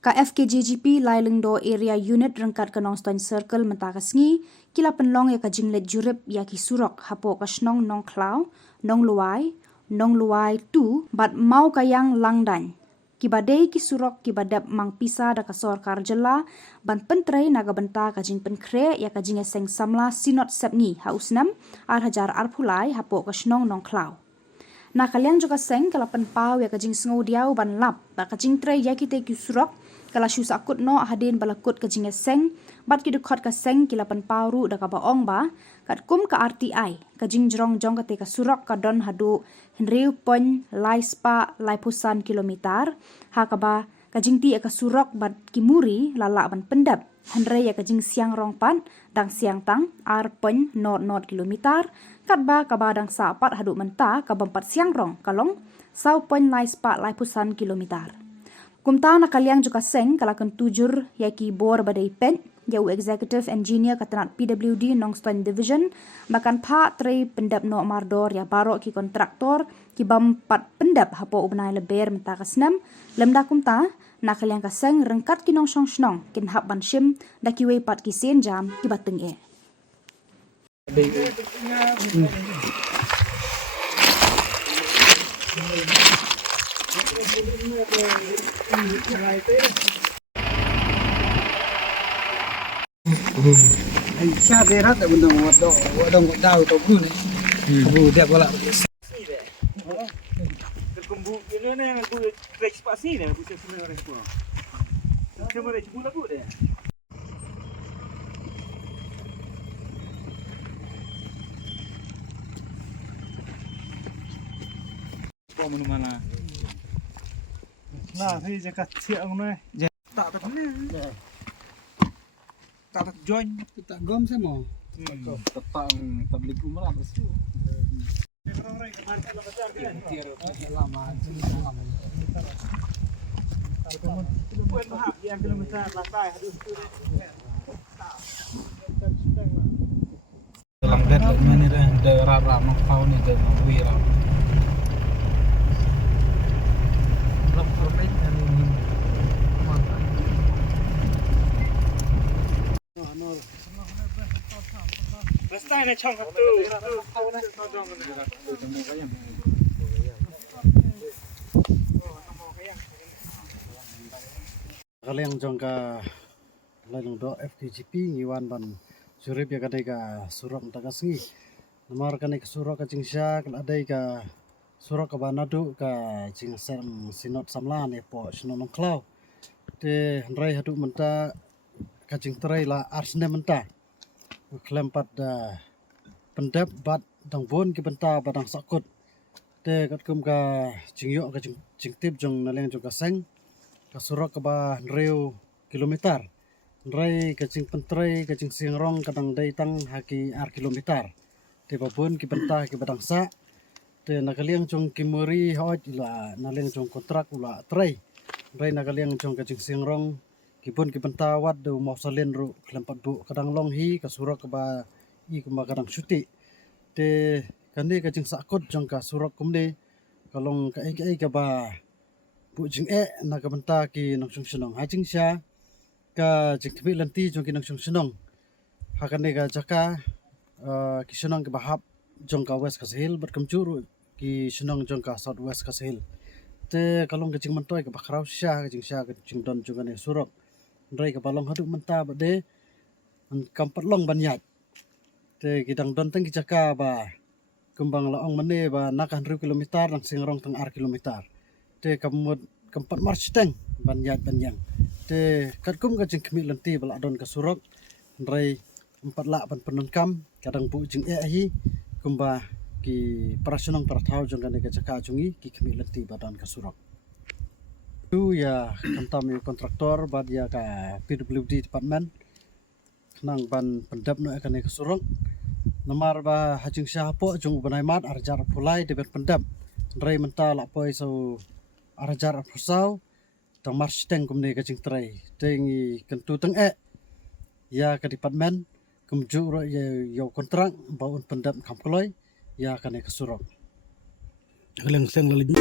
KFKJGP lai lengdo area unit rengkat ke Nongstoin Circle mentakasngi kila penlong ya ka jinglet jurip ya ki surok hapo kasnong nong klau nong luai tu bat mau kayang langdan kibadei ki surok kibadap mang pisa da kasor karjela ban pentrei naga benta ka jing penkre ya ka jing seng samla sinot sepni hausnam ar hajar ar pulai hapo kasnong nong klau na kalian juga seng kala penpau ya ka jing sengo diau ban lap ba ka jing trei ya ki te ki surok kala shu sakut no hadin balakut ke jinge seng bat ki dekot ka seng kila pan pauru da ka baong ba kat kum ka RTI ka jing jrong jong ka te ka surok ka don hadu henriu pon lai spa lai pusan kilometer ha ka ba ka jing ti ka surok bat ki muri lala ban pendap henre ya ka jing siang rong pan dang siang tang ar pon not kilometer kat ba ka ba dang sa pat hadu menta ka bampat siang rong kalong sau pon lai spa lai pusan kilometer. Kumta na kaliang juga seng kalakan tujur yaki bor badai pen yau executive engineer katanat PWD Nongstoin Division makan pa trei pendap no mardor ya barok ki kontraktor ki bampat pendap hapo ubnai leber mentakasnam lemda kumta na kaliang ka seng rengkat ki nongsong snong kin hap ban shim da ki wei pat ki sen jam ki bateng e. Ay siya berat tak benda wadong dau to bu ni. Bu dia bola. Terkumbu ini yang aku ekspansi ni aku sebenarnya aku. Cuma ada bulan aku deh. Kau mana? Nah, ini jaga siang ni. Tak tak ni. Tak join, Tak gom sama. tetang tablik umrah bersih. Lama. Dalam bed mana dah daerah nak tahu ni dalam wira. Rasta ni chong satu. Kalian jangka lalu do FKJP ngiwan ban surip ya kadai ka surok tagasngi. Nomor kan ke surok ka jingsya kal adai ka surok ka banadu ka jingsam sinot samlan e po sinonong klau. Te handrai hadu menta ka jingtrai la arsne menta. Kelempat pendap bat dang bon ki benta badang sakut. Te kat kum ka jingyok ka jingtip jong naleng jong ka seng. Kasurok ke bah reu kilometer, rai kacing pentrai kacing singrong kadang datang haki ar kilometer, te babun ki bentah ki badang sa, te nakaliang jong kimuri hoj ila naleng jong kontrak ula trai, rai nakaliang jong kacing singrong kibun ki bentah wat do mau salin ru kelempat bu kadang long hi kasurok ke bah i kuma kadang syuti, te kande kacing sakut jong kasurok kumde kalong kai ke bah bu jing nak benta ki nong sung senong hajing sya ka jing kbi lanti jong ki nong sung senong hakane ka jaka ki senong ke bahap jong ka west kasil berkemcuru ki senong jong ka south west kasil te kalong ke jing mentoi ke bakrau sya ke jing don jong ne surok ndrai ke balong haduk menta bade kampat long banyat te kidang don teng ki jaka ba kembang laong mene ba nakan 2 kilometer lang singrong teng ar kilometer te kamut keempat march teng banyat banyang te katkum ka jing kemi lenti balak don ka surok ndrai 4 lak ban penunkam kadang bu jing hi kumba ki prasunong prathau jong kan ka jaka jungi ki kemi lenti badan ka surok tu ya kantam kontraktor bad ya ka PWD department nang ban pendap no kan ka surok nomor ba hajing syapo jong banai mat arjar pulai de pendap ndrai menta lak poi so arajar pusau tang march teng kumne ka jing trai tengi kentu teng ya ka department kumju ro yo kontrak baun pendap kam kloi ya kan ka surok. Keleng seng lalu